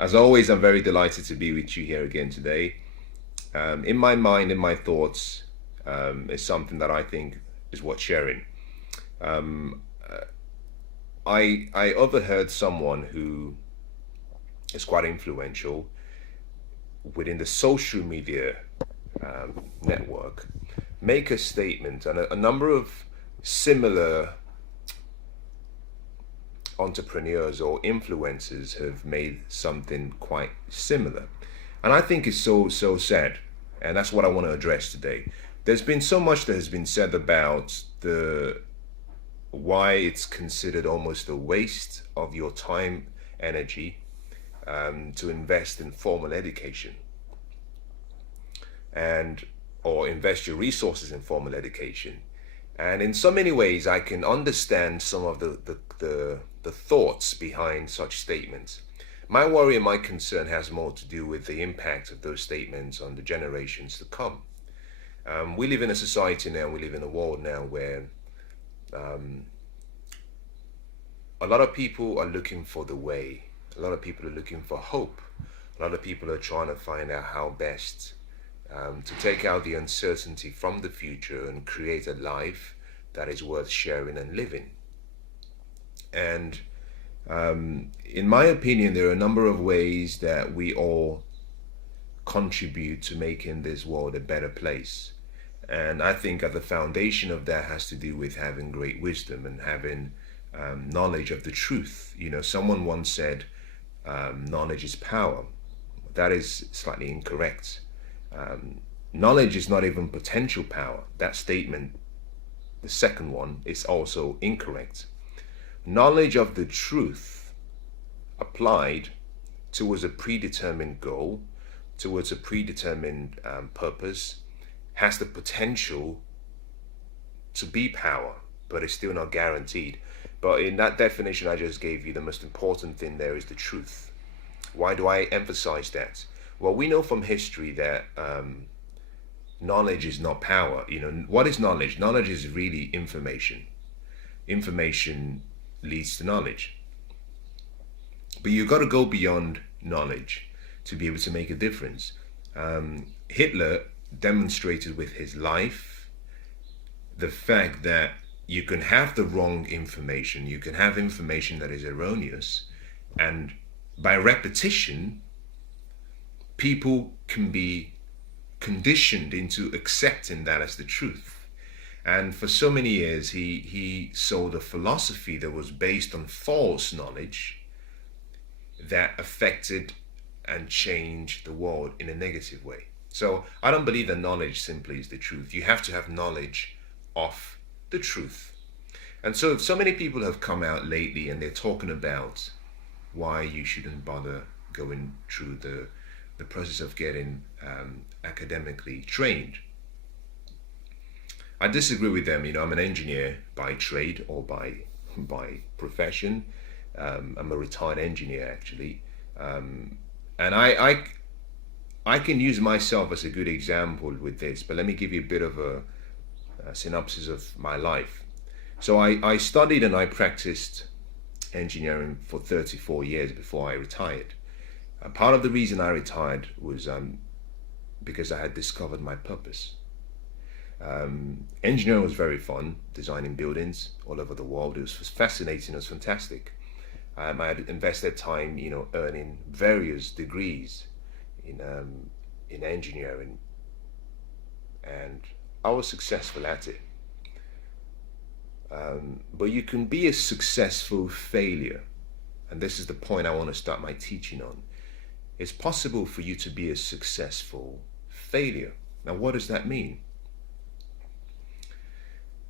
As always, I'm very delighted to be with you here again today. In my mind, in my thoughts, is something that I think is worth sharing. Um, I overheard someone who is quite influential within the social media network make a statement, and a number of similar entrepreneurs or influencers have made something quite similar. And I think it's so sad. And that's what I want to address today. There's been so much that has been said about the why it's considered almost a waste of your time, energy, to invest in formal education and or invest your resources in formal education. And in so many ways, I can understand some of the thoughts behind such statements. My worry and my concern has more to do with the impact of those statements on the generations to come. We live in a society now, we live in a world now where a lot of people are looking for the way. A lot of people are looking for hope. A lot of people are trying to find out how best to take out the uncertainty from the future and create a life that is worth sharing and living. And in my opinion, there are a number of ways that we all contribute to making this world a better place. And I think at the foundation of that has to do with having great wisdom and having knowledge of the truth. You know, someone once said, knowledge is power. That is slightly incorrect. Knowledge is not even potential power. That statement, the second one, is also incorrect. Knowledge of the truth applied towards a predetermined goal, towards a predetermined purpose, has the potential to be power, but it's still not guaranteed. But in that definition I just gave you, the most important thing there is the truth. Why do I emphasize that? Well, we know from history that knowledge is not power. You know, what is knowledge? Knowledge is really information. Information leads to knowledge. But you've got to go beyond knowledge to be able to make a difference. Hitler demonstrated with his life the fact that you can have the wrong information, you can have information that is erroneous, and by repetition, people can be conditioned into accepting that as the truth. And for so many years, he sold a philosophy that was based on false knowledge that affected and changed the world in a negative way. So I don't believe that knowledge simply is the truth. You have to have knowledge of the truth. And so many people have come out lately and they're talking about why you shouldn't bother going through the process of getting academically trained. I disagree with them. You know, I'm an engineer by trade or by profession. I'm a retired engineer actually, and I can use myself as a good example with this. But let me give you a bit of a synopsis of my life. So I studied and I practiced engineering for 34 years before I retired. Part of the reason I retired was because I had discovered my purpose. Engineering was very fun, designing buildings all over the world. It was fascinating, it was fantastic. I had invested time, you know, earning various degrees in engineering, and I was successful at it. But you can be a successful failure, and this is the point I want to start my teaching on. It's possible for you to be a successful failure. Now, what does that mean?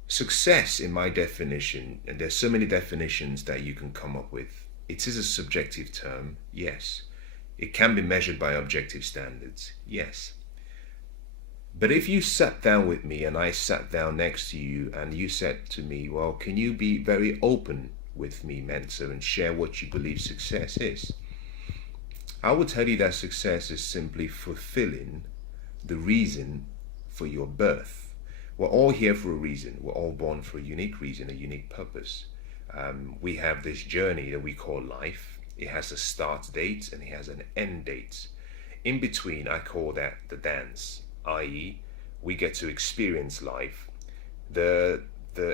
Success, in my definition, and there's so many definitions that you can come up with, it is a subjective term, yes. It can be measured by objective standards, yes. But if you sat down with me and I sat down next to you and you said to me, well, can you be very open with me, Mensah, and share what you believe success is? I would tell you that success is simply fulfilling the reason for your birth. We're all here for a reason. We're all born for a unique reason, a unique purpose. We have this journey that we call life, It has a start date and it has an end date. In between, I call that the dance, i.e., we get to experience life. The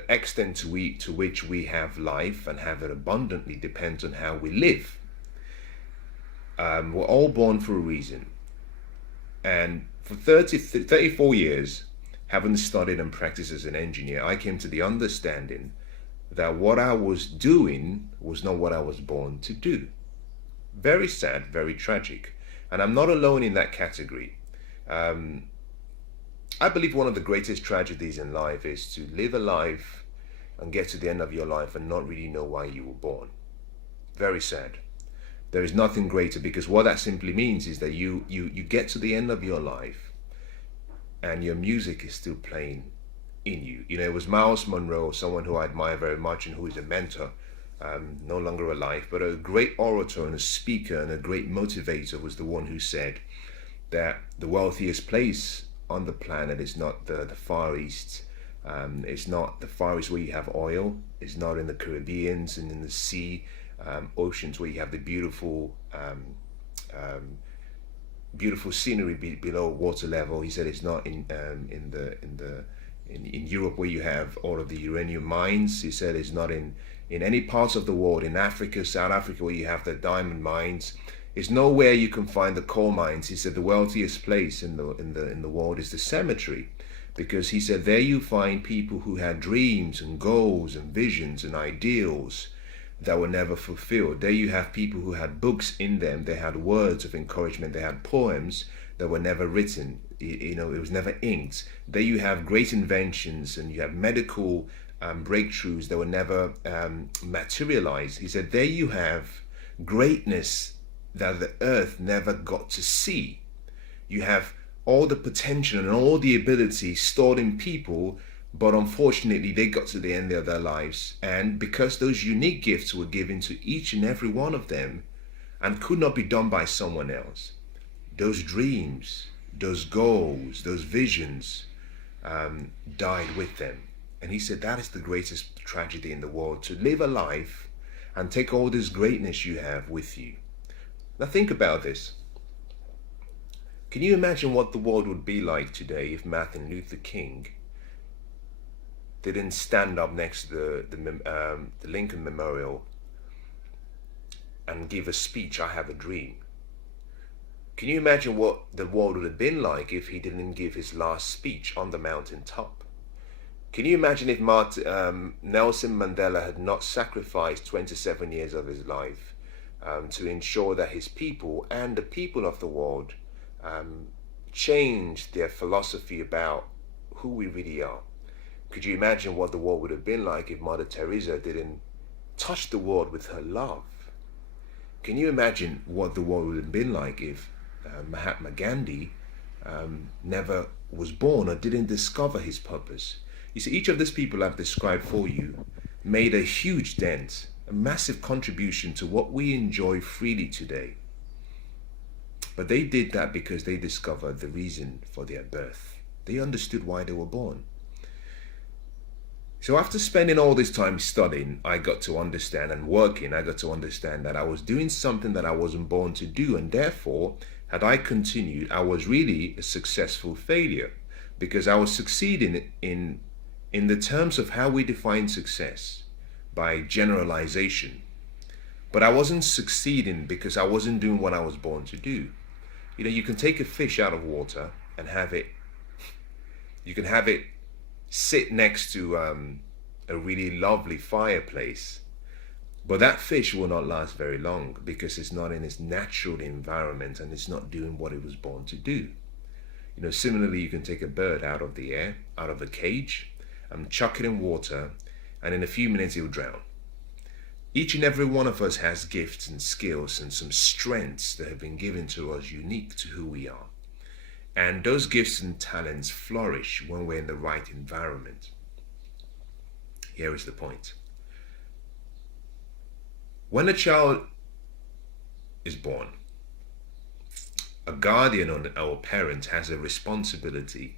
extent to which we have life and have it abundantly depends on how we live. We're all born for a reason. And for 34 years, having studied and practiced as an engineer, I came to the understanding that what I was doing was not what I was born to do. Very sad, very tragic. And I'm not alone in that category. I believe one of the greatest tragedies in life is to live a life and get to the end of your life and not really know why you were born. Very sad. There is nothing greater, because what that simply means is that you get to the end of your life and your music is still playing in you. You know, it was Miles Monroe, someone who I admire very much and who is a mentor, no longer alive, but a great orator and a speaker and a great motivator, was the one who said that the wealthiest place on the planet is not the Far East. It's not the Far East where you have oil. It's not in the Caribbeans and in the sea, oceans where you have the beautiful beautiful scenery below water level. He said it's not in Europe where you have all of the uranium mines. He said it's not in any parts of the world, in Africa, South Africa, where you have the diamond mines. It's nowhere you can find the coal mines. He said the wealthiest place in the world is the cemetery, because he said there you find people who had dreams and goals and visions and ideals that were never fulfilled. There you have people who had books in them. They had words of encouragement. They had poems that were never written. You know, it was never inked. There you have great inventions, and you have medical breakthroughs that were never materialized. He said there you have greatness that the earth never got to see. You have all the potential and all the ability stored in people, but unfortunately they got to the end of their lives, and because those unique gifts were given to each and every one of them and could not be done by someone else, those dreams, those goals, those visions died with them. And he said that is the greatest tragedy in the world, to live a life and take all this greatness you have with you. Now think about this. Can you imagine what the world would be like today if Martin Luther King didn't stand up next to the Lincoln Memorial and give a speech, "I have a dream"? Can you imagine what the world would have been like if he didn't give his last speech on the mountaintop? Can you imagine if Nelson Mandela had not sacrificed 27 years of his life to ensure that his people and the people of the world changed their philosophy about who we really are? Could you imagine what the world would have been like if Mother Teresa didn't touch the world with her love? Can you imagine what the world would have been like if Mahatma Gandhi never was born or didn't discover his purpose? You see, each of these people I've described for you made a huge dent, a massive contribution to what we enjoy freely today. But they did that because they discovered the reason for their birth. They understood why they were born. So after spending all this time studying, I got to understand, and working, I got to understand that I was doing something that I wasn't born to do, and therefore, had I continued, I was really a successful failure, because I was succeeding in the terms of how we define success, by generalization. But I wasn't succeeding because I wasn't doing what I was born to do. You know, you can take a fish out of water and you can have it sit next to a really lovely fireplace, but that fish will not last very long because it's not in its natural environment and it's not doing what it was born to do. You know, similarly, you can take a bird out of the air, out of a cage, and chuck it in water, and in a few minutes it will drown. Each and every one of us has gifts and skills and some strengths that have been given to us unique to who we are. And those gifts and talents flourish when we're in the right environment. Here is the point. When a child is born, a guardian or a parent has a responsibility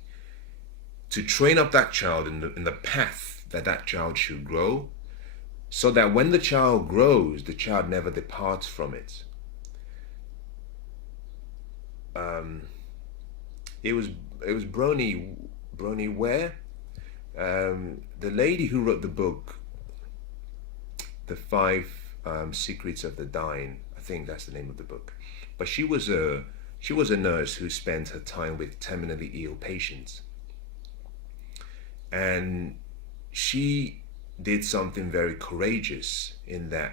to train up that child in the path that child should grow, so that when the child grows, the child never departs from it. Um, it was Brony Ware, the lady who wrote the book, The Five Secrets of the Dying. I think that's the name of the book. But she was a nurse who spent her time with terminally ill patients, and she did something very courageous in that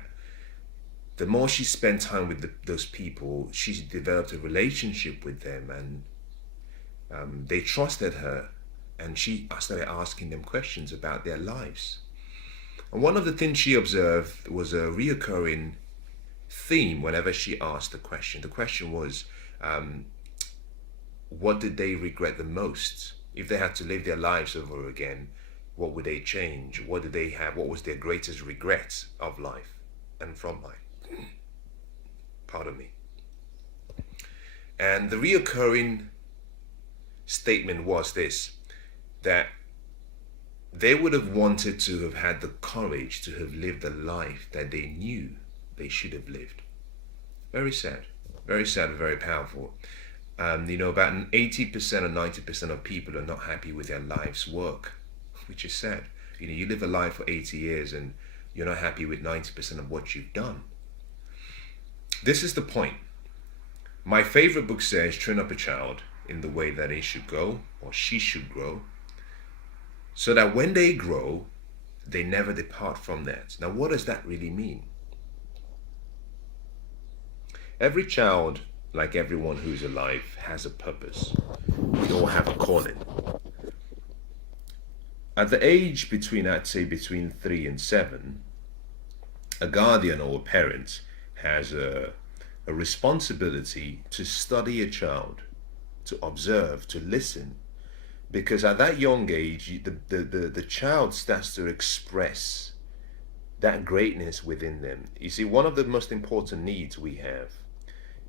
the more she spent time with those people, she developed a relationship with them, and they trusted her, and she started asking them questions about their lives. And one of the things she observed was a reoccurring theme whenever she asked the question. The question was, what did they regret the most? If they had to live their lives over again, what would they change? What did they have? What was their greatest regret of life and from life? Pardon me. And the reoccurring statement was this, that they would have wanted to have had the courage to have lived the life that they knew they should have lived. Very sad and very powerful. About 80% or 90% of people are not happy with their life's work, which is sad. You live a life for 80 years and you're not happy with 90% of what you've done. This is the point. My favorite book says, train up a child in the way that he should go, or she should grow, so that when they grow, they never depart from that. Now, what does that really mean? Every child, like everyone who's alive, has a purpose. We all have a calling. At the age between 3 and 7, a guardian or a parent has a responsibility to study a child, to observe, to listen, because at that young age, the child starts to express that greatness within them. You see, one of the most important needs we have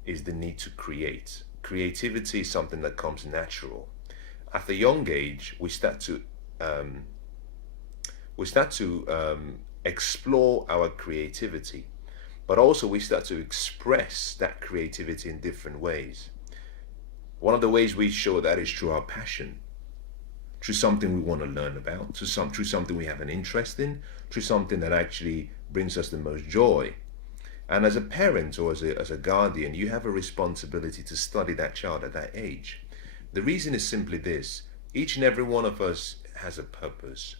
is the need to create. Creativity is something that comes natural. At a young age, we start to explore our creativity, but also we start to express that creativity in different ways. One of the ways we show that is through our passion, through something we want to learn about, through something we have an interest in, through something that actually brings us the most joy. And as a parent or as a guardian, you have a responsibility to study that child at that age. The reason is simply this: each and every one of us has a purpose,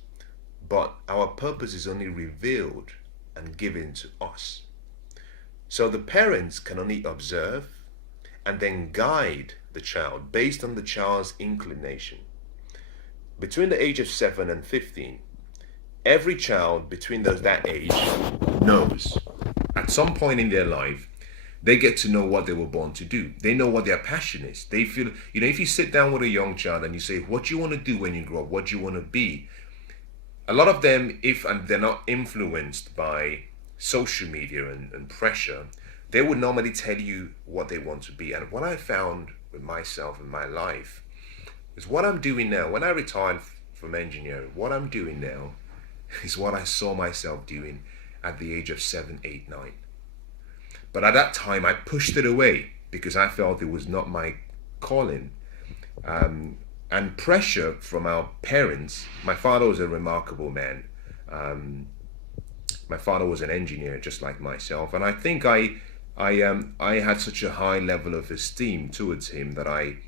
but our purpose is only revealed and given to us. So the parents can only observe and then guide the child based on the child's inclination. Between the age of 7 and 15, every child between that age knows. At some point in their life, they get to know what they were born to do. They know what their passion is. They feel, if you sit down with a young child and you say, what do you want to do when you grow up? What do you want to be? A lot of them, if they're not influenced by social media and pressure, they would normally tell you what they want to be. And what I found with myself in my life is what I'm doing now. When I retired from engineering, what I'm doing now is what I saw myself doing at the age of 7, 8, 9. But at that time, I pushed it away because I felt it was not my calling. And pressure from our parents. My father was a remarkable man. My father was an engineer, just like myself, and I think I had such a high level of esteem towards him that I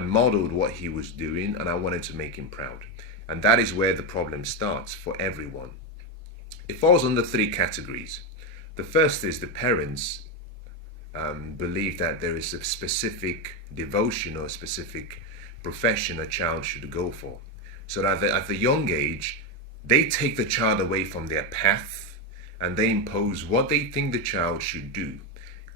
modeled what he was doing, and I wanted to make him proud. And that is where the problem starts for everyone. It falls under 3 categories. The first is the parents believe that there is a specific devotion or a specific profession a child should go for. So that at the young age, they take the child away from their path and they impose what they think the child should do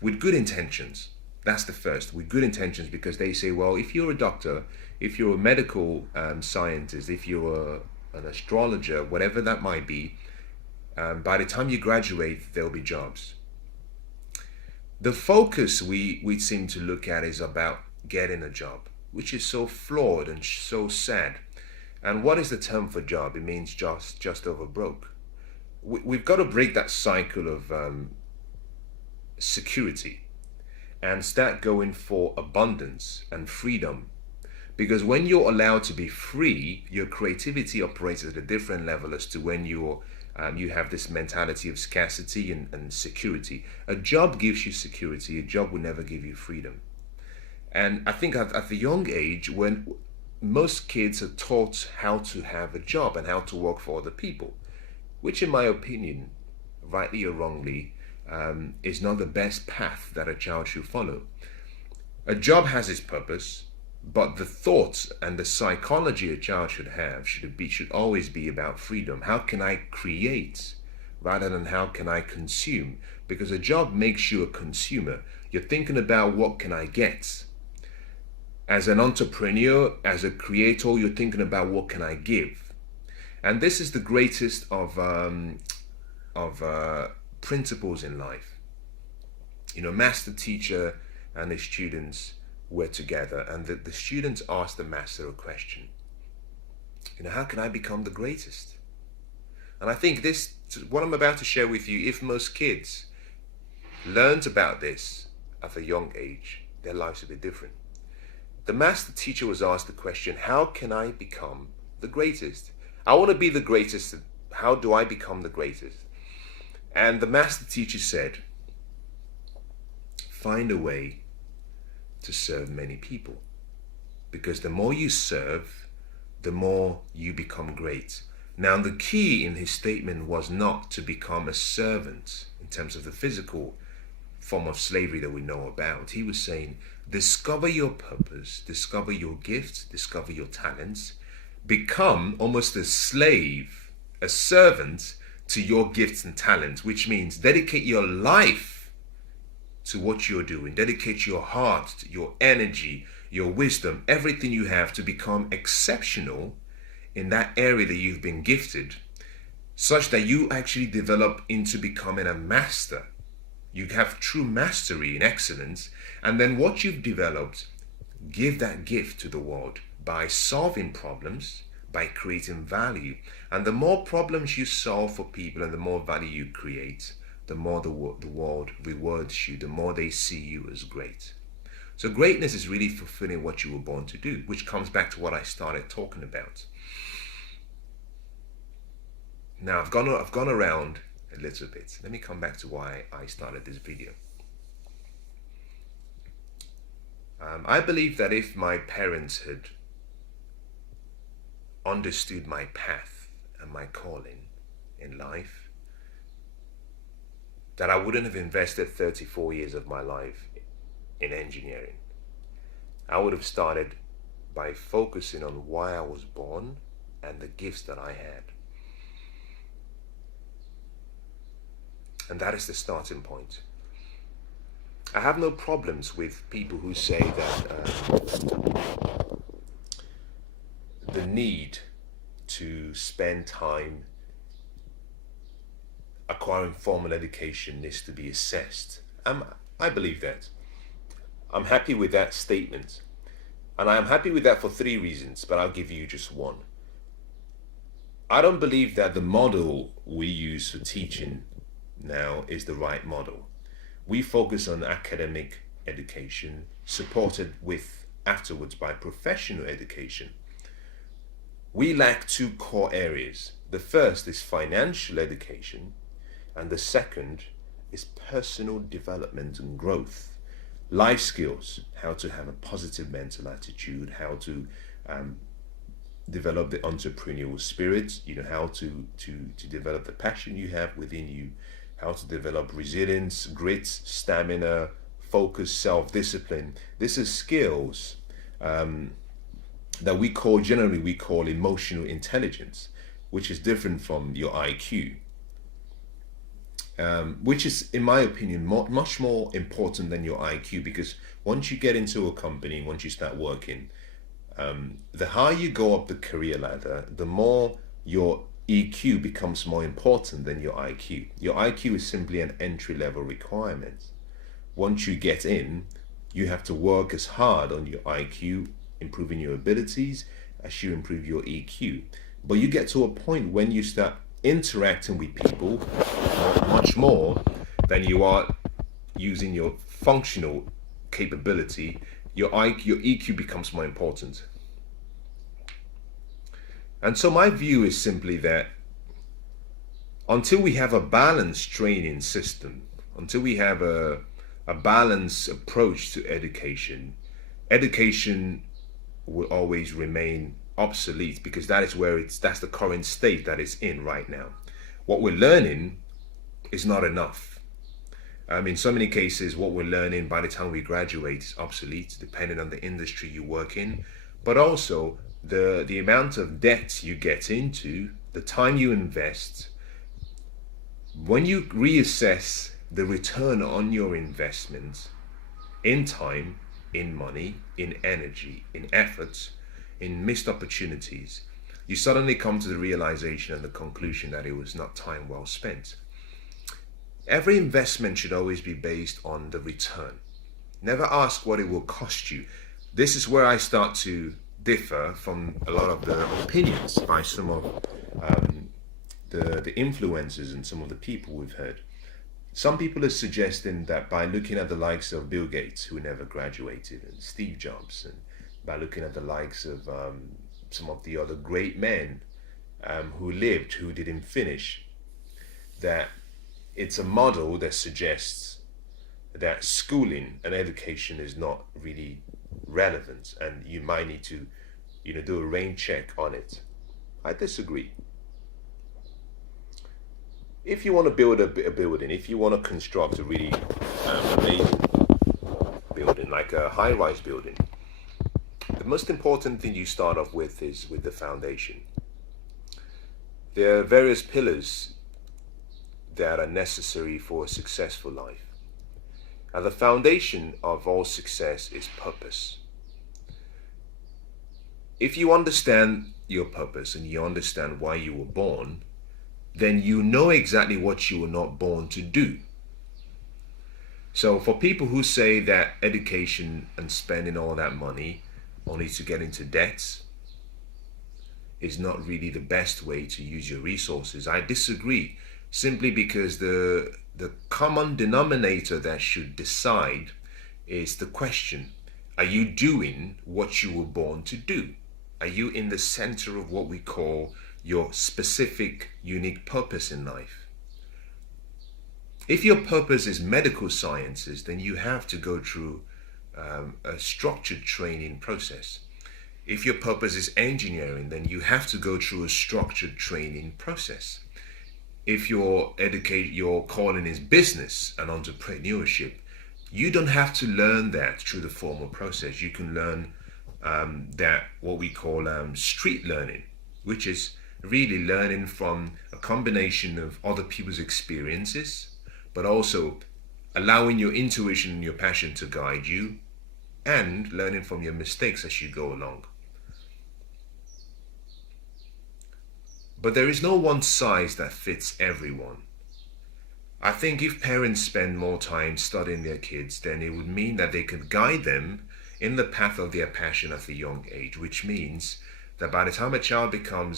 with good intentions. That's the first, with good intentions, because they say, well, if you're a doctor, if you're a medical scientist, if you're an astrologer, whatever that might be, by the time you graduate, there'll be jobs. The focus we seem to look at is about getting a job, which is so flawed and so sad. And what is the term for job? It means just over broke. we've got to break that cycle of security and start going for abundance and freedom. Because when you're allowed to be free, your creativity operates at a different level as to when you have this mentality of scarcity and security. A job gives you security. A job will never give you freedom. And I think at the young age, when most kids are taught how to have a job and how to work for other people, which in my opinion, rightly or wrongly, is not the best path that a child should follow. A job has its purpose, but the thoughts and the psychology a child should have should always be about freedom. How can I create rather than how can I consume? Because a job makes you a consumer. You're thinking about what can I get. As an entrepreneur, as a creator, you're thinking about what can I give. And this is the greatest of principles in life. You know, master teacher and his students were together, and the students asked the master a question. You know, how can I become the greatest? And I think this, what I'm about to share with you, if most kids learned about this at a young age, their lives would be different. The master teacher was asked the question, how can I become the greatest? I want to be the greatest. How do I become the greatest? And the master teacher said, find a way to serve many people. Because the more you serve, the more you become great. Now, the key in his statement was not to become a servant in terms of the physical form of slavery that we know about. He was saying, discover your purpose, discover your gifts, discover your talents, become almost a slave, a servant to your gifts and talents, which means dedicate your life to what you're doing, dedicate your heart, your energy, your wisdom, everything you have to become exceptional in that area that you've been gifted, such that you actually develop into becoming a master. You have true mastery and excellence, and then what you've developed, give that gift to the world by solving problems, by creating value. And the more problems you solve for people and the more value you create, the more the world rewards you, the more they see you as great. So greatness is really fulfilling what you were born to do, which comes back to what I started talking about. Now I've gone around a little bit. Let me come back to why I started this video. I believe that if my parents had understood my path and my calling in life, that I wouldn't have invested 34 years of my life in engineering. I would have started by focusing on why I was born and the gifts that I had. And that is the starting point. I have no problems with people who say that the need to spend time acquiring formal education needs to be assessed. I believe that. I'm happy with that statement. And I am happy with that for 3 reasons, but I'll give you just one. I don't believe that the model we use for teaching now is the right model. We focus on academic education, supported with afterwards by professional education. We lack 2 core areas. The first is financial education, and the second is personal development and growth. Life skills, how to have a positive mental attitude, how to develop the entrepreneurial spirit, how to develop the passion you have within you, how to develop resilience, grit, stamina, focus, self-discipline. This is skills that we call emotional intelligence, which is different from your IQ, which is, in my opinion, much more important than your IQ, because once you get into a company, once you start working, the higher you go up the career ladder, the more your EQ becomes more important than your IQ. Your IQ is simply an entry-level requirement. Once you get in, you have to work as hard on your IQ, improving your abilities, as you improve your EQ. But you get to a point when you start interacting with people much more than you are using your functional capability. Your EQ becomes more important. And so my view is simply that until we have a balanced training system, until we have a balanced approach to education, education will always remain obsolete, because that's the current state that it's in right now. What we're learning is not enough. In so many cases, what we're learning by the time we graduate is obsolete, depending on the industry you work in, but also the amount of debt you get into, the time you invest. When you reassess the return on your investment in time, in money, in energy, in efforts, in missed opportunities, you suddenly come to the realization and the conclusion that it was not time well spent. Every investment should always be based on the return. Never ask what it will cost you. This is where I start to differ from a lot of the opinions by some of the influencers and some of the people we've heard. Some people are suggesting that by looking at the likes of Bill Gates, who never graduated, and Steve Jobs, and by looking at the likes of some of the other great men who lived, who didn't finish, that it's a model that suggests that schooling and education is not really relevant, and you might need to, do a rain check on it. I disagree. If you want to build a building, if you want to construct a really amazing building, like a high-rise building, the most important thing you start off with is with the foundation. There are various pillars that are necessary for a successful life. And the foundation of all success is purpose. If you understand your purpose and you understand why you were born, then you know exactly what you were not born to do. So for people who say that education and spending all that money only to get into debt is not really the best way to use your resources, I disagree. Simply because the common denominator that should decide is the question: are you doing what you were born to do? Are you in the center of what we call your specific, unique purpose in life? If your purpose is medical sciences, then you have to go through a structured training process. If your purpose is engineering, then you have to go through a structured training process. If your calling is business and entrepreneurship, you don't have to learn that through the formal process. You can learn that what we call street learning, which is really learning from a combination of other people's experiences, but also allowing your intuition and your passion to guide you, and learning from your mistakes as you go along. But there is no one size that fits everyone. I think if parents spend more time studying their kids, then it would mean that they could guide them in the path of their passion at a young age, which means that by the time a child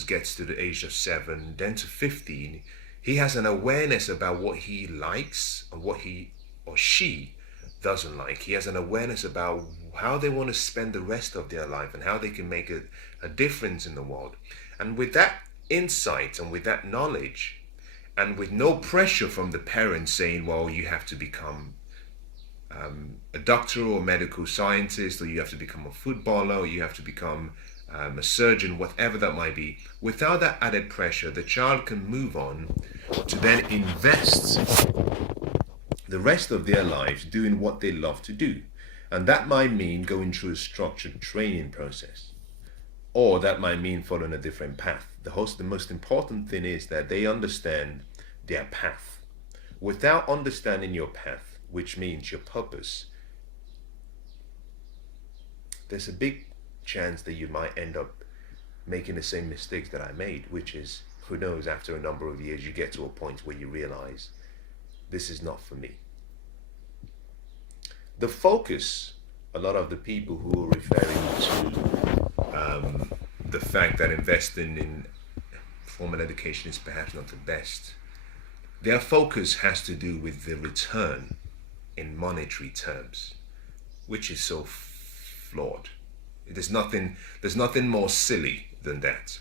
gets to the age of 7, then to 15, he has an awareness about what he likes and what he or she doesn't like. He has an awareness about how they want to spend the rest of their life and how they can make a difference in the world. And with that insight and with that knowledge, and with no pressure from the parents saying, well, you have to become a doctor or medical scientist, or you have to become a footballer, or you have to become a surgeon, whatever that might be. Without that added pressure, the child can move on to then invest the rest of their lives doing what they love to do. And that might mean going through a structured training process, or that might mean following a different path. The most important thing is that they understand their path. Without understanding your path, which means your purpose, there's a big chance that you might end up making the same mistakes that I made, which is, who knows, after a number of years you get to a point where you realize this is not for me. The focus, a lot of the people who are referring to the fact that investing in formal education is perhaps not the best. Their focus has to do with the return in monetary terms, which is so flawed. There's nothing more silly than that.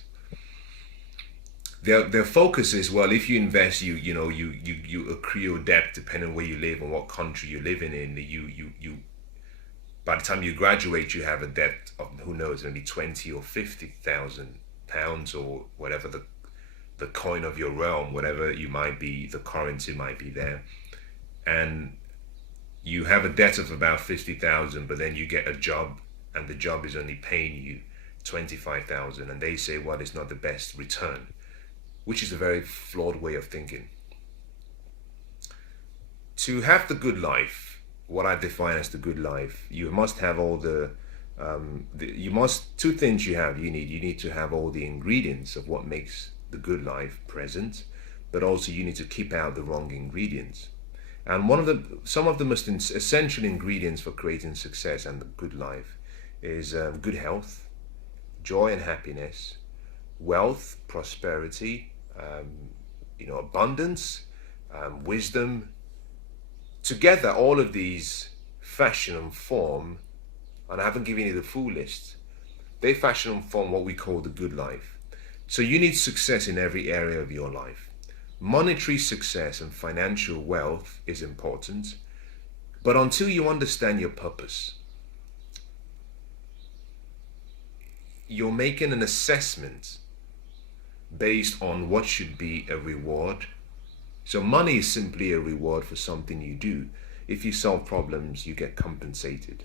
Their focus is, well, if you invest, you accrue your debt depending on where you live and what country you're living in. You by the time you graduate, you have a debt of, who knows, maybe 20 or 50,000 pounds, or whatever the coin of your realm, whatever you might be, the currency might be there, and you have a debt of about 50,000, but then you get a job, and the job is only paying you 25,000, and they say, well, it's not the best return, which is a very flawed way of thinking. To have the good life, what I define as the good life, you must have all two things you need to have all the ingredients of what makes the good life present, but also you need to keep out the wrong ingredients. And some of the most essential ingredients for creating success and the good life is good health, joy and happiness, wealth, prosperity, abundance, wisdom. Together, all of these fashion and form, and I haven't given you the full list, they fashion and form what we call the good life. So you need success in every area of your life. Monetary success and financial wealth is important, but until you understand your purpose, you're making an assessment based on what should be a reward. So money is simply a reward for something you do. If you solve problems, you get compensated.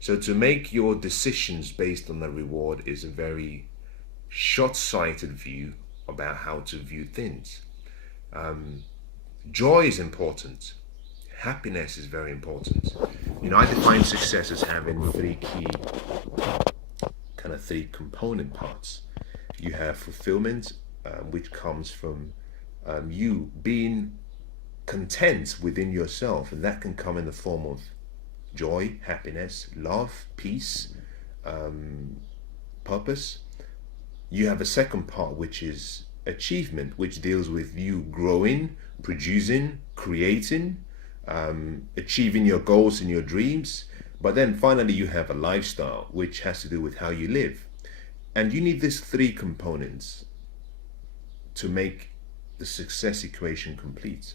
So to make your decisions based on the reward is a very short-sighted view about how to view things. Joy is important. Happiness is very important. I define success as having three component parts. You have fulfillment, which comes from you being content within yourself, and that can come in the form of joy, happiness, love, peace, purpose. You have a second part, which is achievement, which deals with you growing, producing, creating, achieving your goals and your dreams. But then finally you have a lifestyle, which has to do with how you live. And you need these three components to make the success equation complete.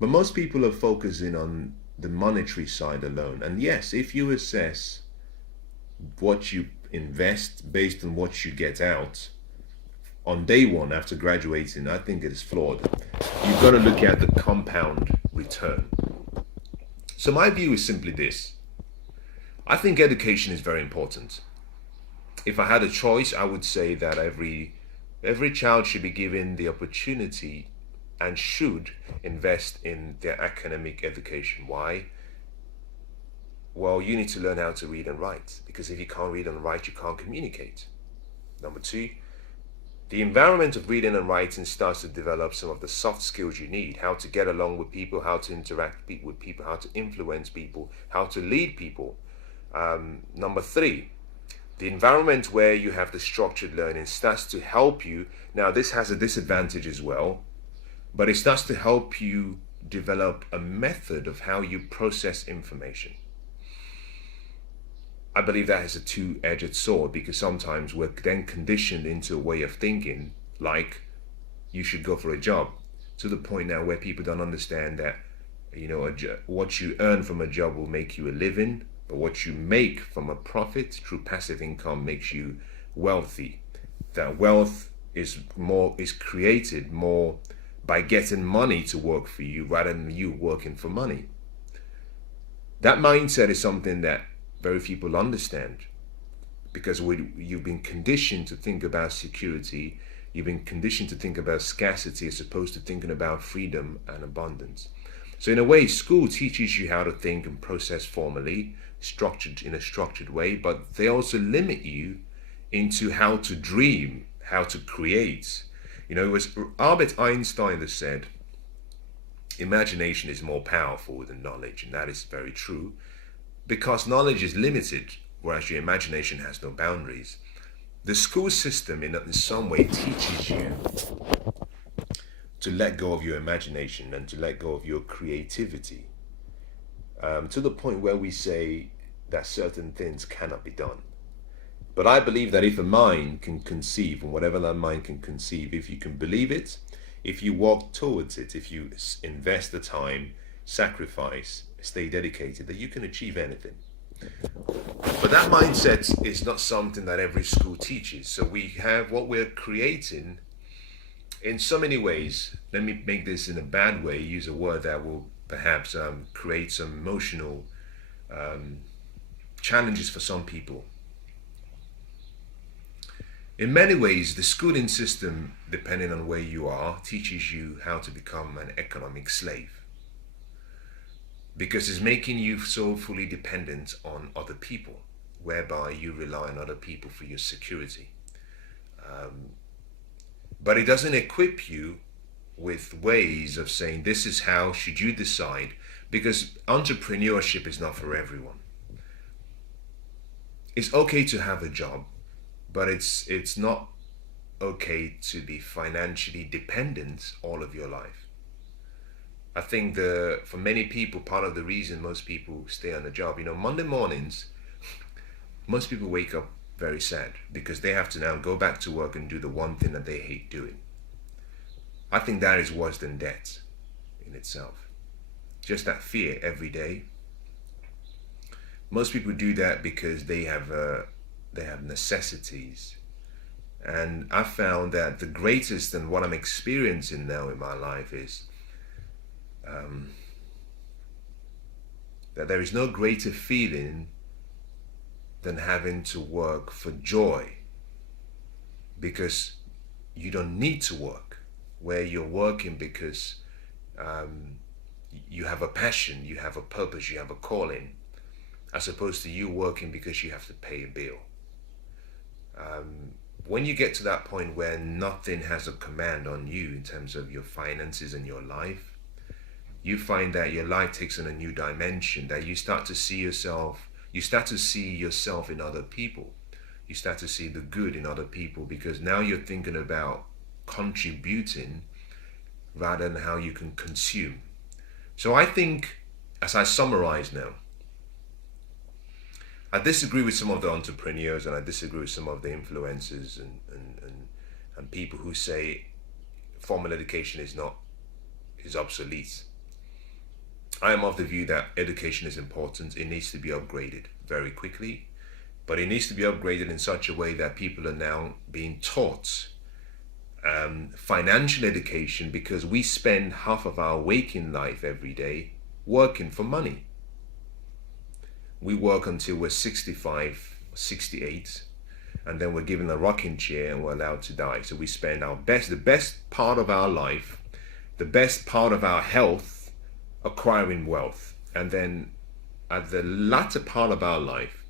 But most people are focusing on the monetary side alone. And yes, if you assess what you invest based on what you get out on day one after graduating, I think it is flawed. You've got to look at the compound return. So my view is simply this. I think education is very important. If I had a choice, I would say that every child should be given the opportunity and should invest in their academic education. Why? Well, you need to learn how to read and write, because if you can't read and write, you can't communicate. Number two, the environment of reading and writing starts to develop some of the soft skills you need: how to get along with people, how to interact with people, how to influence people, how to lead people. Number three, the environment where you have the structured learning starts to help you. Now, this has a disadvantage as well, but it starts to help you develop a method of how you process information. I believe that is a two-edged sword, because sometimes we're then conditioned into a way of thinking like you should go for a job, to the point now where people don't understand that what you earn from a job will make you a living, but what you make from a profit through passive income makes you wealthy. That wealth is created more by getting money to work for you rather than you working for money. That mindset is something that very few people understand, because you've been conditioned to think about security, you've been conditioned to think about scarcity as opposed to thinking about freedom and abundance. So in a way, school teaches you how to think and process formally, in a structured way, but they also limit you into how to dream, how to create. It was Albert Einstein that said, imagination is more powerful than knowledge, and that is very true, because knowledge is limited, whereas your imagination has no boundaries. The school system in some way teaches you to let go of your imagination and to let go of your creativity, to the point where we say that certain things cannot be done. But I believe that if a mind can conceive, and whatever that mind can conceive, if you can believe it, if you walk towards it, if you invest the time, sacrifice, stay dedicated, that you can achieve anything. But that mindset is not something that every school teaches. So we have what we're creating in so many ways. Let me make this in a bad way, use a word that will perhaps create some emotional challenges for some people. In many ways, the schooling system, depending on where you are, teaches you how to become an economic slave, because it's making you so fully dependent on other people, whereby you rely on other people for your security. But it doesn't equip you with ways of saying, this is how should you decide, because entrepreneurship is not for everyone. It's okay to have a job, but it's not okay to be financially dependent all of your life. I think for many people, part of the reason most people stay on a job, Monday mornings, most people wake up very sad because they have to now go back to work and do the one thing that they hate doing. I think that is worse than debt in itself. Just that fear every day. Most people do that because they have necessities. And I found that the greatest, and what I'm experiencing now in my life, is that there is no greater feeling than having to work for joy, because you don't need to work, where you're working because you have a passion, you have a purpose, you have a calling, as opposed to you working because you have to pay a bill. When you get to that point where nothing has a command on you in terms of your finances and your life, you find that your life takes on a new dimension, that you start to see yourself in other people. You start to see the good in other people, because now you're thinking about contributing rather than how you can consume. So I think, as I summarize now, I disagree with some of the entrepreneurs, and I disagree with some of the influencers and people who say formal education is obsolete. I am of the view that education is important. It needs to be upgraded very quickly, but it needs to be upgraded in such a way that people are now being taught financial education, because we spend half of our waking life every day working for money. We work until we're 65, 68, and then we're given a rocking chair and we're allowed to die. So we spend the best part of our life, the best part of our health, acquiring wealth. And then at the latter part of our life,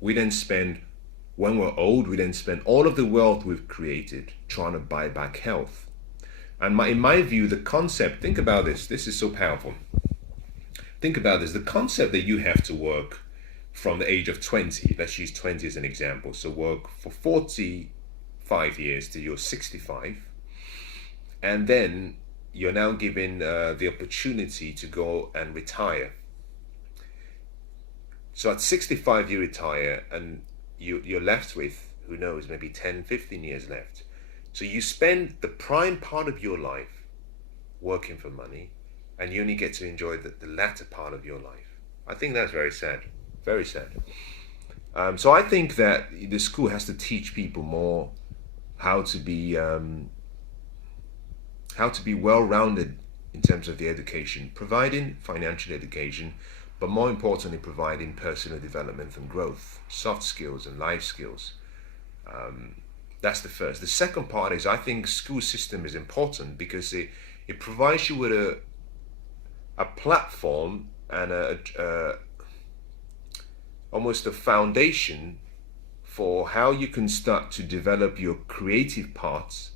when we're old, we then spend all of the wealth we've created trying to buy back health. And in my view, the concept, think about this is so powerful. Think about this, the concept that you have to work from the age of 20, let's use 20 as an example. So work for 45 years till you're 65. And then you're now given the opportunity to go and retire. So at 65 you retire, and you're left with, who knows, maybe 10, 15 years left. So you spend the prime part of your life working for money, and you only get to enjoy the latter part of your life. I think that's very sad. Very sad. So I think that the school has to teach people more how to be well-rounded in terms of the education, providing financial education, but more importantly, providing personal development and growth, soft skills and life skills. That's the first. The second part is, I think school system is important because it provides you with a platform and almost a foundation for how you can start to develop your creative parts,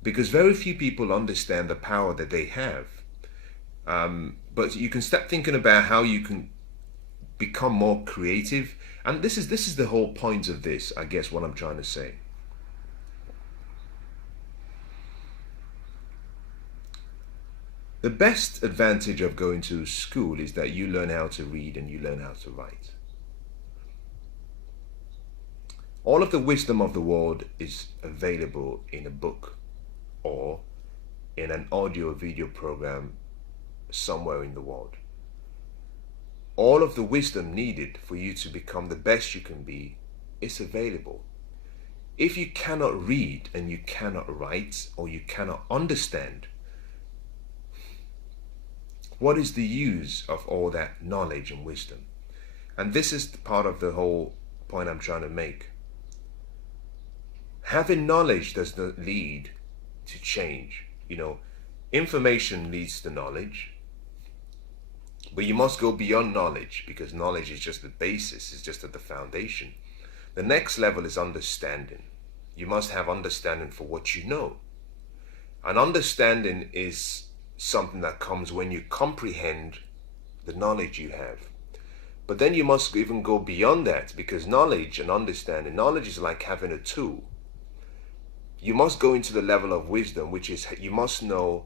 because very few people understand the power that they have. But you can start thinking about how you can become more creative, and this is the whole point of this, I guess, what I'm trying to say. The best advantage of going to school is that you learn how to read and you learn how to write. All of the wisdom of the world is available in a book or in an audio video program somewhere in the world. All of the wisdom needed for you to become the best you can be is available. If you cannot read and you cannot write or you cannot understand, what is the use of all that knowledge and wisdom? And this is part of the whole point I'm trying to make. Having knowledge does not lead to change. Information leads to knowledge, but you must go beyond knowledge, because knowledge is just the basis, it's just at the foundation. The next level is understanding. You must have understanding for what you know. And understanding is something that comes when you comprehend the knowledge you have. But then you must even go beyond that, because knowledge and understanding, knowledge is like having a tool. You must go into the level of wisdom, which is you must know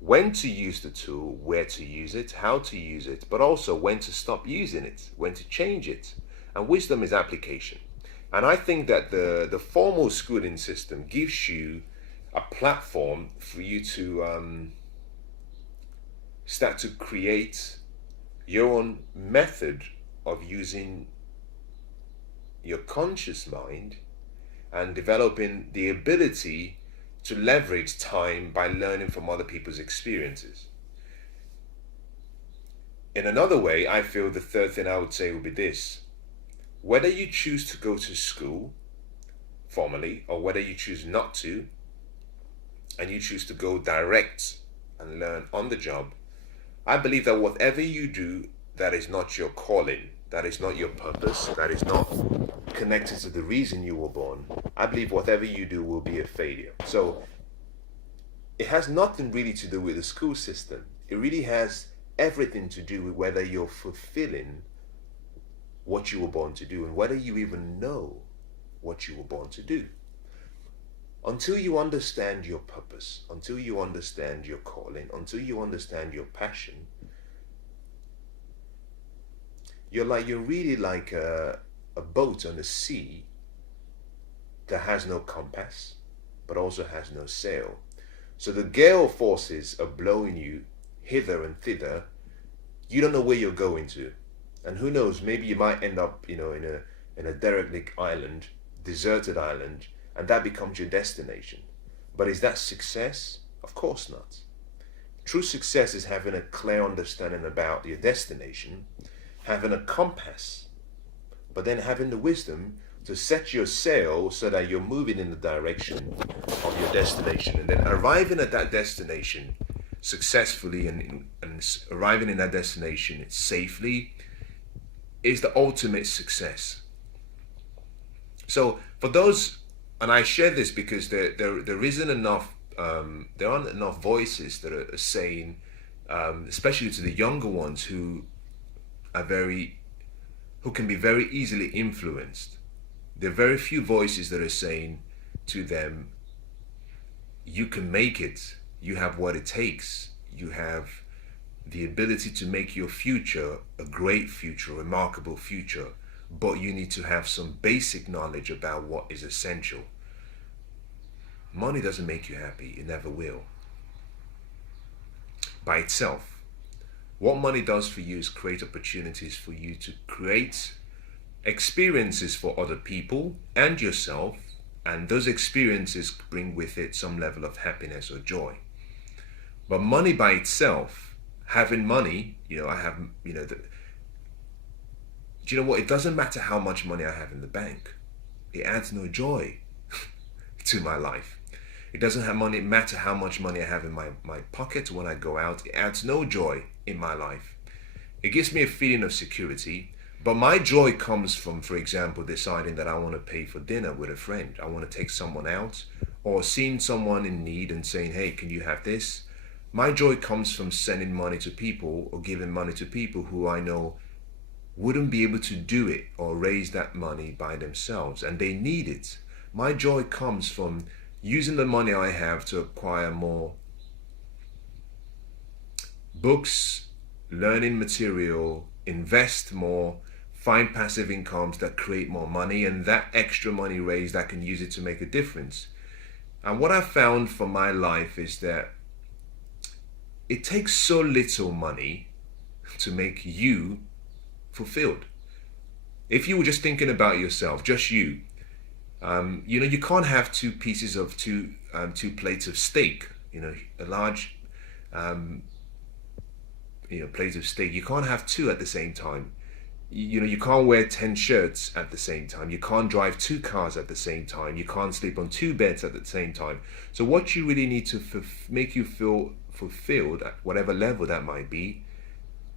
when to use the tool, where to use it, how to use it, but also when to stop using it, when to change it. And wisdom is application. And I think that the formal schooling system gives you a platform for you to start to create your own method of using your conscious mind and developing the ability to leverage time by learning from other people's experiences. In another way, I feel the third thing I would say would be this. Whether you choose to go to school formally or whether you choose not to, and you choose to go direct and learn on the job, I believe that whatever you do that is not your calling, that is not your purpose, that is not connected to the reason you were born, I believe whatever you do will be a failure. So it has nothing really to do with the school system. It really has everything to do with whether you're fulfilling what you were born to do and whether you even know what you were born to do. Until you understand your purpose, until you understand your calling, until you understand your passion, you're really like a boat on the sea that has no compass, but also has no sail. So the gale forces are blowing you hither and thither. You don't know where you're going to. And who knows, maybe you might end up, in a derelict island, deserted island, and that becomes your destination. But is that success? Of course not. True success is having a clear understanding about your destination, having a compass, but then having the wisdom to set your sail so that you're moving in the direction of your destination, and then arriving at that destination successfully and arriving in that destination safely is the ultimate success. So for those, and I share this because there isn't enough, there aren't enough voices that are saying, especially to the younger ones who can be very easily influenced. There are very few voices that are saying to them, you can make it, you have what it takes, you have the ability to make your future a great future, a remarkable future, but you need to have some basic knowledge about what is essential. Money doesn't make you happy, it never will. By itself. What money does for you is create opportunities for you to create experiences for other people and yourself, and those experiences bring with it some level of happiness or joy. But money by itself, having money, do you know what? It doesn't matter how much money I have in the bank. It adds no joy to my life. It doesn't matter how much money I have in my pocket when I go out. It adds no joy in my life. It gives me a feeling of security, but my joy comes from, for example, deciding that I want to pay for dinner with a friend. I want to take someone out, or seeing someone in need and saying, hey, can you have this? My joy comes from sending money to people or giving money to people who I know wouldn't be able to do it or raise that money by themselves, and they need it. My joy comes from using the money I have to acquire more books, learning material, invest more, find passive incomes that create more money, and that extra money raised, I can use it to make a difference. And what I found for my life is that it takes so little money to make you fulfilled. If you were just thinking about yourself, just you, you can't have two pieces of two plates of steak. A large, plate of steak. You can't have two at the same time. You can't wear 10 shirts at the same time. You can't drive two cars at the same time. You can't sleep on two beds at the same time. So what you really need to make you feel fulfilled at whatever level that might be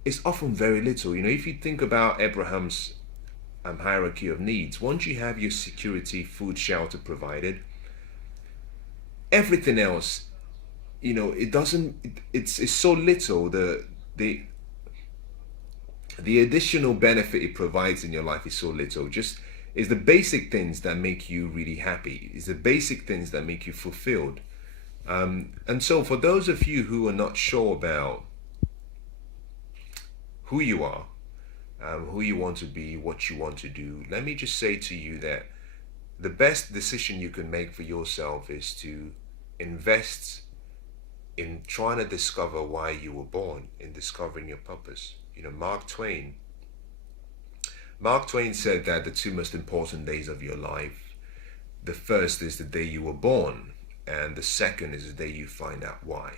is often very little. If you think about Abraham's hierarchy of needs, once you have your security, food, shelter provided, everything else, it's so little. The additional benefit it provides in your life is so little. Just is the basic things that make you really happy. Is the basic things that make you fulfilled. And so for those of you who are not sure about who you are, who you want to be, what you want to do, let me just say to you that the best decision you can make for yourself is to invest in trying to discover why you were born, in discovering your purpose. Mark Twain said that the two most important days of your life, the first is the day you were born, and the second is the day you find out why.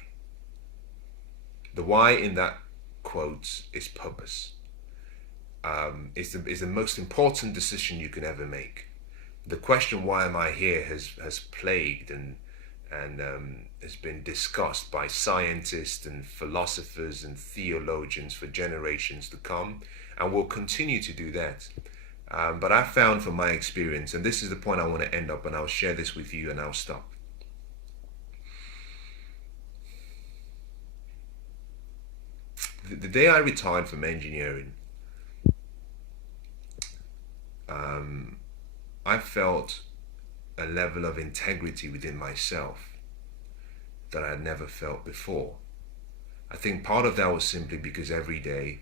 The why in that quote is purpose. Is the most important decision you can ever make. The question, why am I here, has plagued and has been discussed by scientists and philosophers and theologians for generations to come, and will continue to do that. But I found from my experience, and this is the point I want to end up, and I'll share this with you and I'll stop. The day I retired from engineering, I felt a level of integrity within myself that I had never felt before. I think part of that was simply because every day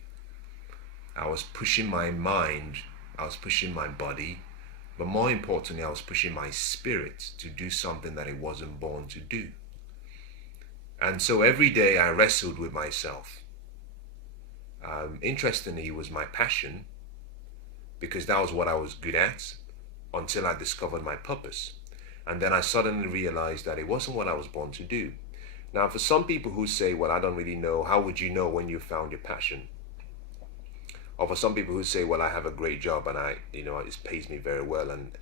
I was pushing my mind, I was pushing my body, but more importantly, I was pushing my spirit to do something that it wasn't born to do. And so every day I wrestled with myself. Interestingly, it was my passion, because that was what I was good at, until I discovered my purpose. And then I suddenly realized that it wasn't what I was born to do. Now, for some people who say, well, I don't really know, how would you know when you found your passion? Or for some people who say, well, I have a great job and it pays me very well and,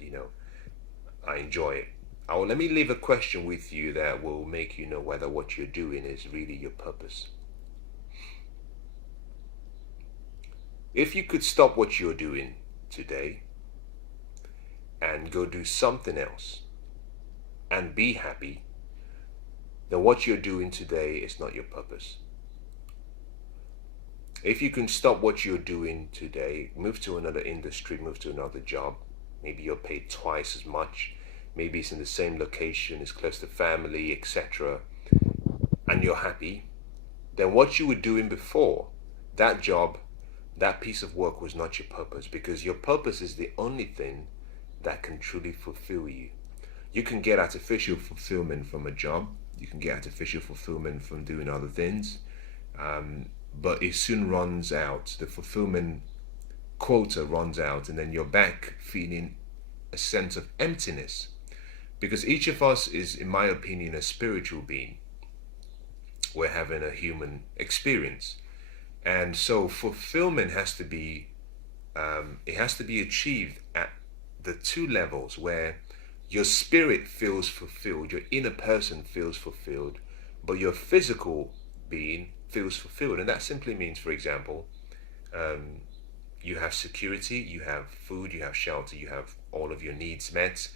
I enjoy it. Let me leave a question with you that will make you know whether what you're doing is really your purpose. If you could stop what you're doing today and go do something else and be happy, then what you're doing today is not your purpose. If you can stop what you're doing today, move to another industry, move to another job, maybe you're paid twice as much, maybe it's in the same location, it's close to family, etc., and you're happy, then what you were doing before, that job, that piece of work was not your purpose, because your purpose is the only thing that can truly fulfill you. You can get artificial fulfillment from a job, you can get artificial fulfillment from doing other things, but it soon runs out. The fulfillment quota runs out, and then you're back feeling a sense of emptiness, because each of us is, in my opinion, a spiritual being. We're having a human experience, and so fulfillment has to be achieved at the two levels where your spirit feels fulfilled, your inner person feels fulfilled, but your physical being feels fulfilled. And that simply means, for example, you have security, you have food, you have shelter, you have all of your needs met,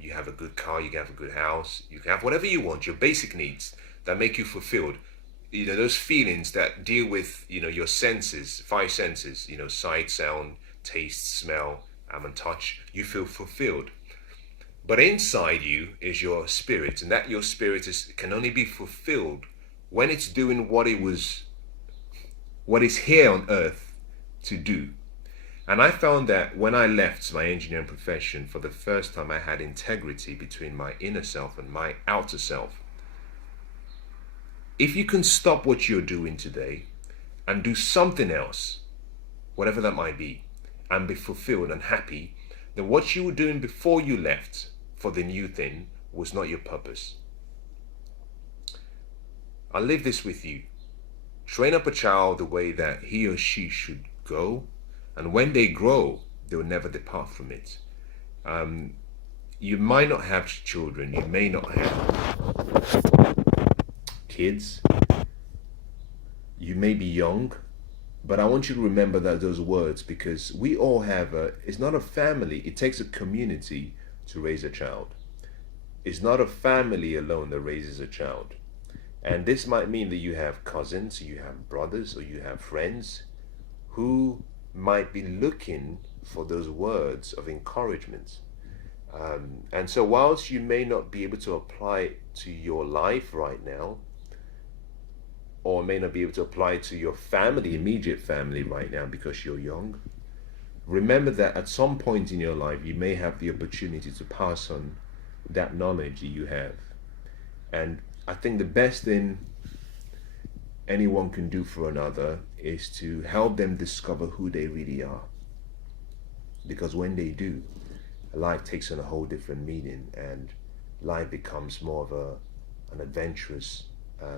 you have a good car, you have a good house, you can have whatever you want, your basic needs that make you fulfilled. Those feelings that deal with, your senses, five senses, sight, sound, taste, smell, and touch, you feel fulfilled. But inside you is your spirit, and that your spirit can only be fulfilled when it's doing what it was what is here on earth to do. And I found that when I left my engineering profession, for the first time, I had integrity between my inner self and my outer self. If you can stop what you're doing today and do something else, whatever that might be, and be fulfilled and happy, then what you were doing before you left for the new thing was not your purpose. I'll leave this with you. Train up a child the way that he or she should go, and when they grow, they will never depart from it. You might not have children, you may not have kids, you may be young, but I want you to remember that those words, because we all have it's not a family, it takes a community to raise a child. It's not a family alone that raises a child. And this might mean that you have cousins, you have brothers, or you have friends who might be looking for those words of encouragement. And so whilst you may not be able to apply it to your life right now, or may not be able to apply it to your family, immediate family right now because you're young, remember that at some point in your life you may have the opportunity to pass on that knowledge that you have. And I think the best thing anyone can do for another is to help them discover who they really are. Because when they do, life takes on a whole different meaning, and life becomes more of an adventurous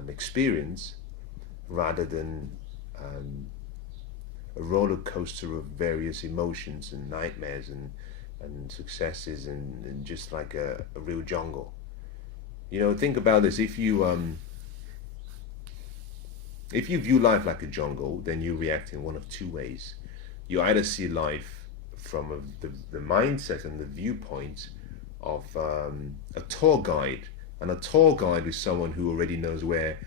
experience rather than a roller coaster of various emotions and nightmares and successes and just like a real jungle. You know, think about this. If you view life like a jungle, then you react in one of two ways. You either see life from the mindset and the viewpoint of a tour guide, and a tour guide is someone who already knows where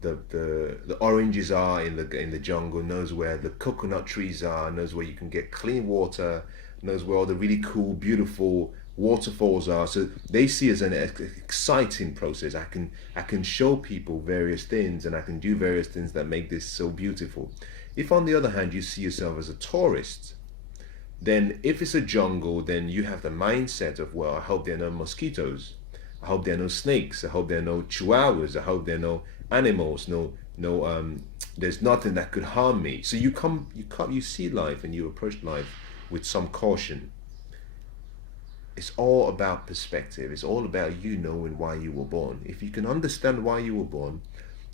the oranges are in the jungle, knows where the coconut trees are, knows where you can get clean water, knows where all the really cool, beautiful waterfalls are. So they see it as an exciting process. I can show people various things, and I can do various things that make this so beautiful. If on the other hand you see yourself as a tourist, then if it's a jungle, then you have the mindset of, well, I hope there are no mosquitoes, I hope there are no snakes, I hope there are no chihuahuas, I hope there are no animals, there's nothing that could harm me. So you see life and you approach life with some caution. It's all about perspective. It's all about you knowing why you were born. If you can understand why you were born,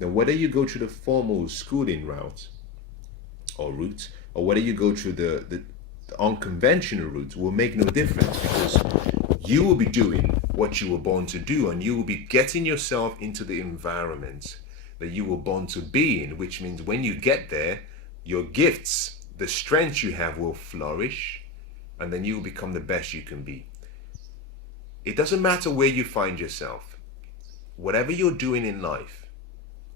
then whether you go through the formal schooling route, or whether you go through the unconventional route, will make no difference, because you will be doing what you were born to do, and you will be getting yourself into the environment that you were born to be in, which means when you get there, your gifts, the strength you have will flourish, and then you will become the best you can be. It doesn't matter where you find yourself. Whatever you're doing in life,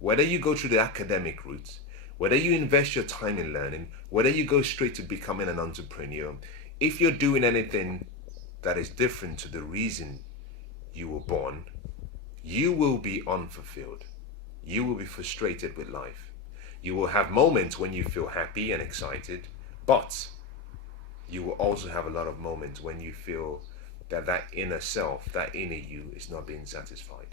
whether you go through the academic route, whether you invest your time in learning, whether you go straight to becoming an entrepreneur, if you're doing anything that is different to the reason you were born, you will be unfulfilled. You will be frustrated with life. You will have moments when you feel happy and excited, but you will also have a lot of moments when you feel that inner self, that inner you, is not being satisfied.